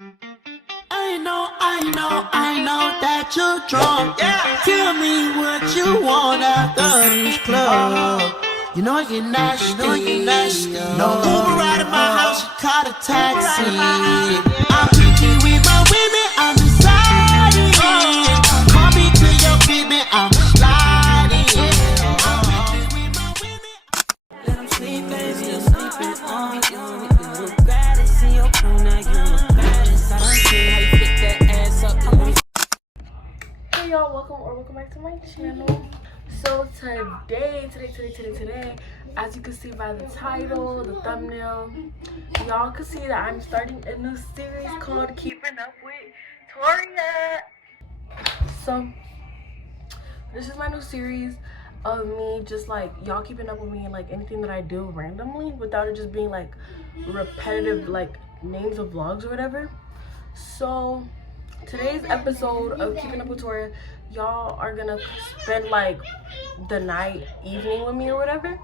I know that you're drunk. Yeah. Tell me what you want after this club. You know you're nasty. No Uber out of my house, you caught a taxi. I'm picky with my women, I'm deciding. Call me to your crib, I'm sliding. Let them sleep, baby, you're sleeping on you. You look bad, I see your crew now, you look bad inside. I see how you pick that ass up. Hey y'all, welcome back to my channel. So today, as you can see by the title, the thumbnail, y'all can see that I'm starting a new series called Keeping Up with Victoria. So this is my new series of me just like y'all keeping up with me and like anything that I do randomly without it just being like repetitive like names of vlogs or whatever. So today's episode of Keeping Up with Victoria, y'all are gonna spend like the evening with me or whatever.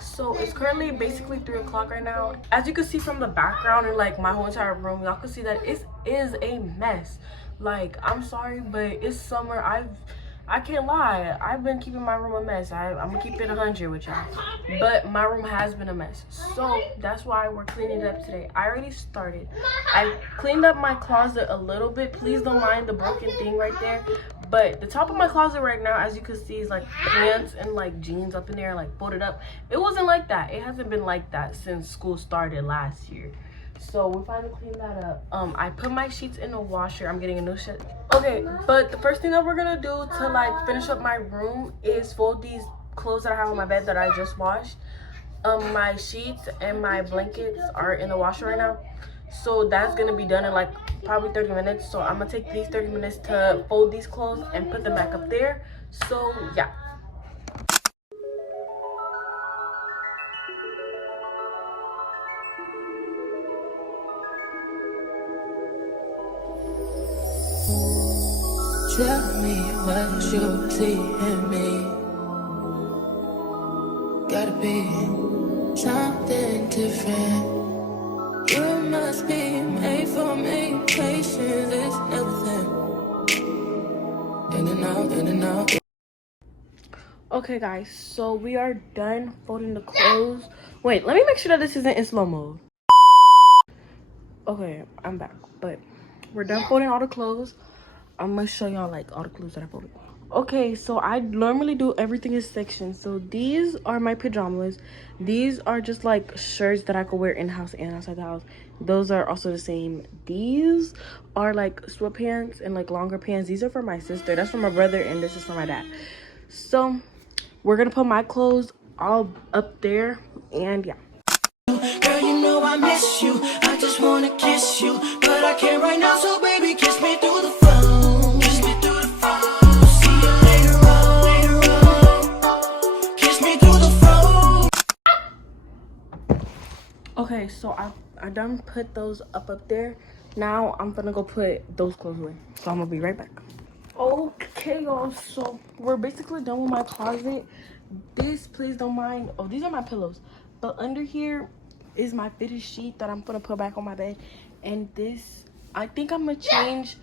So it's currently basically 3 o'clock right now. As you can see from the background and like my whole entire room, y'all can see that it is a mess. Like, I'm sorry, but it's summer. I can't lie, I've been keeping my room a mess. I'm gonna keep it 100 with y'all, but my room has been a mess, so that's why we're cleaning it up today. I already started. I cleaned up my closet a little bit. Please don't mind the broken thing right there, but the top of my closet right now, as you can see, is like pants and like jeans up in there, like folded up. It wasn't like that. It hasn't been like that since school started last year. So we finally cleaned that up. I put my sheets in the washer. I'm getting a new sheet. Okay, but the first thing that we're gonna do to like finish up my room is fold these clothes that I have on my bed that I just washed. My sheets and my blankets are in the washer right now, so that's gonna be done in like probably 30 minutes. So I'm gonna take these 30 minutes to fold these clothes and put them back up there. So yeah. Tell me what you see in me. Gotta be something different. You must be made for me. Patience is nothing. In and out. Okay guys, so we are done folding the clothes. Wait, let me make sure that this isn't in slow mode. Okay, I'm back, but we're done folding all the clothes. I'm gonna show y'all like all the clothes that I folded. Okay, so I normally do everything in sections. So these are my pajamas. These are just like shirts that I could wear in-house and outside the house. Those are also the same. These are like sweatpants and like longer pants. These are for my sister. That's for my brother, and this is for my dad. So we're gonna put my clothes all up there, and yeah. Girl, you know I miss you. I just wanna kiss you, but I can't right now. So baby, kiss me through the phone. Kiss me through the phone. See you later on. Kiss me through the phone. Okay, so I done put those up there. Now I'm gonna go put those clothes away. So I'm gonna be right back. Okay, y'all, so we're basically done with my closet. This, please don't mind. Oh, these are my pillows. But under here is my fitted sheet that I'm gonna put back on my bed. And this, I think I'm gonna change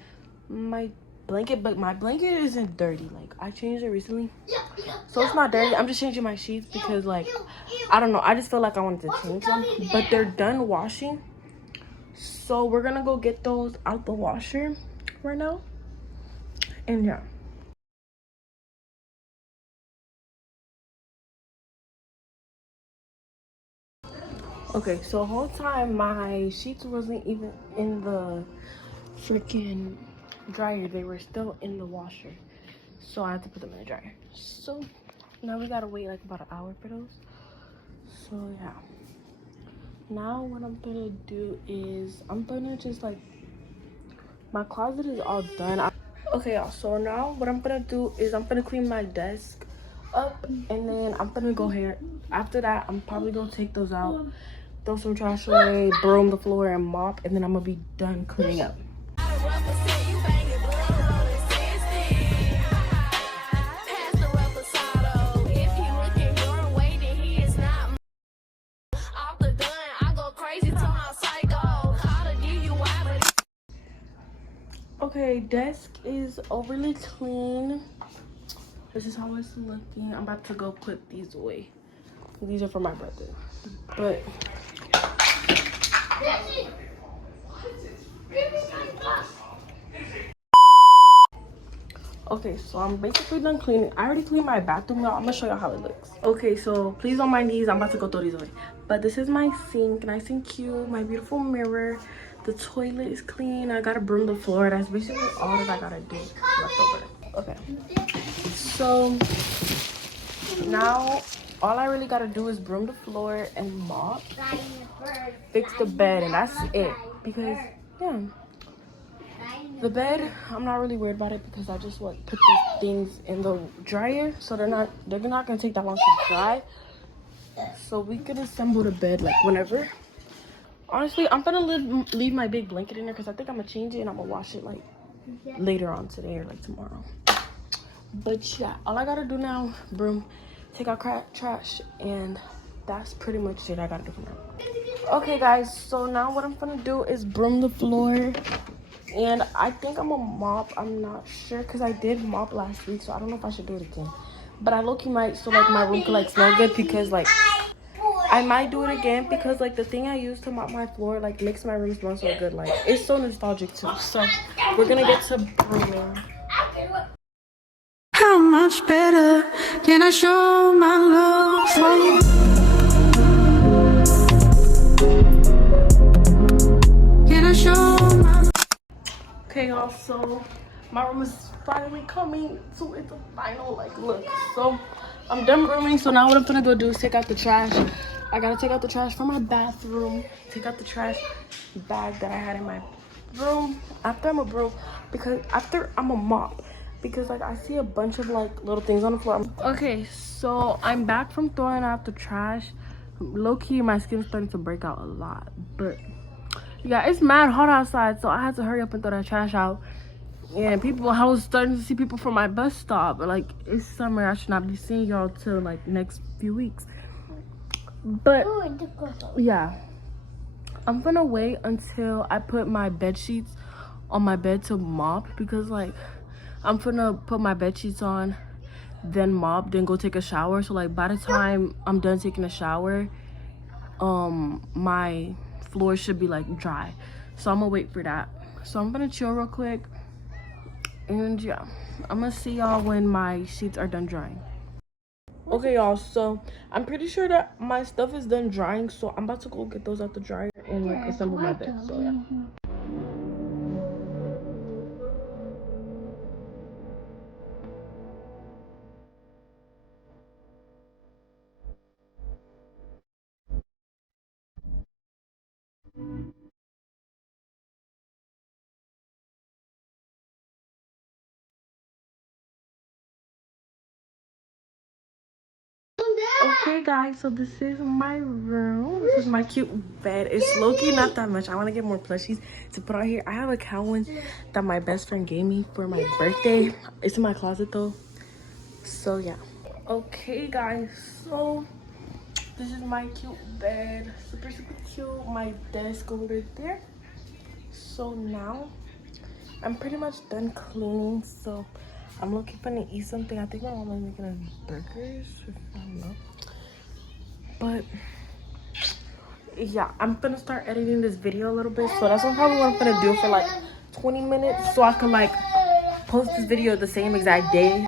my blanket, but my blanket isn't dirty. Like, I changed it recently, so it's not dirty. I'm just changing my sheets because, like, I don't know, I just feel like I wanted to change them, but they're done washing. So we're gonna go get those out the washer right now, and yeah. Okay, so the whole time my sheets wasn't even in the freaking dryer. They were still in the washer, so I had to put them in the dryer. So now we gotta wait like about an hour for those. So yeah, now what I'm gonna do is I'm gonna just like, my closet is all done. Okay, y'all, so now what I'm gonna do is I'm gonna clean my desk up, and then I'm gonna go here. After that, I'm probably gonna take those out, throw some trash away, broom the floor, and mop, and then I'm gonna be done cleaning up. Okay, desk is overly clean. This is how it's looking. I'm about to go put these away. These are for my brother. But okay, so I'm basically done cleaning. I already cleaned my bathroom, y'all. I'm gonna show y'all how it looks. Okay, so please don't mind these. I'm about to go throw these away. But this is my sink, nice and cute. My beautiful mirror. The toilet is clean. I gotta broom the floor. That's basically all that I gotta do left over. Okay, so now all I really gotta do is broom the floor and mop, fix the bed, and that's it. Because yeah, the bed, I'm not really worried about it because I just put these things in the dryer, so they're not gonna take that long to dry. So we could assemble the bed like whenever. Honestly, I'm gonna leave my big blanket in there because I think I'm gonna change it and I'm gonna wash it like later on today or like tomorrow. But yeah, all I gotta do now, broom, take out trash, and that's pretty much it I gotta do for now. Okay guys, so now what I'm gonna do is broom the floor. And I think I'm gonna mop. I'm not sure because I did mop last week, so I don't know if I should do it again. But I low-key might, so like my room could like smell good, because like I might do it again because like the thing I used to mop my floor like makes my room smell so good. Like it's so nostalgic too. So we're gonna get to brooming. How much better can I show my love for you? Can I show my Okay, y'all, so my room is finally coming to its final like look. So I'm done brooming, so now what I'm gonna go do is take out the trash. I gotta take out the trash from my bathroom, take out the trash bag that I had in my room after I'm a broom, because after I'm a mop, because like I see a bunch of like little things on the floor. Okay, so I'm back from throwing out the trash. Low-key my skin's starting to break out a lot, but yeah, it's mad hot outside, so I had to hurry up and throw that trash out. And I was starting to see people from my bus stop. Like, it's summer, I should not be seeing y'all till like next few weeks. But yeah, I'm gonna wait until I put my bed sheets on my bed to mop, because like I'm gonna put my bed sheets on, then mop, then go take a shower. So like by the time I'm done taking a shower, my floor should be like dry. So I'm gonna wait for that. So I'm gonna chill real quick, and yeah, I'm gonna see y'all when my sheets are done drying. Okay y'all, so I'm pretty sure that my stuff is done drying, so I'm about to go get those out the dryer and like assemble my bed. So yeah. Okay guys, so this is my room. This is my cute bed. It's low-key not that much. I want to get more plushies to put on here. I have a cow one that my best friend gave me for my birthday. It's in my closet though, so yeah. Okay guys, so this is my cute bed. Super cute. My desk over there. So now I'm pretty much done cleaning, so I'm looking for to eat something. I think my mom is making us burgers, I don't know. But yeah, I'm gonna start editing this video a little bit, so that's probably what I'm gonna do for like 20 minutes, so I can like post this video the same exact day.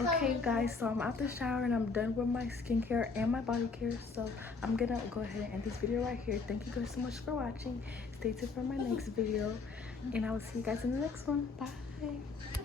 Okay guys, so I'm out the shower and I'm done with my skincare and my body care, so I'm gonna go ahead and end this video right here. Thank you guys so much for watching. Stay tuned for my next video and I will see you guys in the next one. Bye.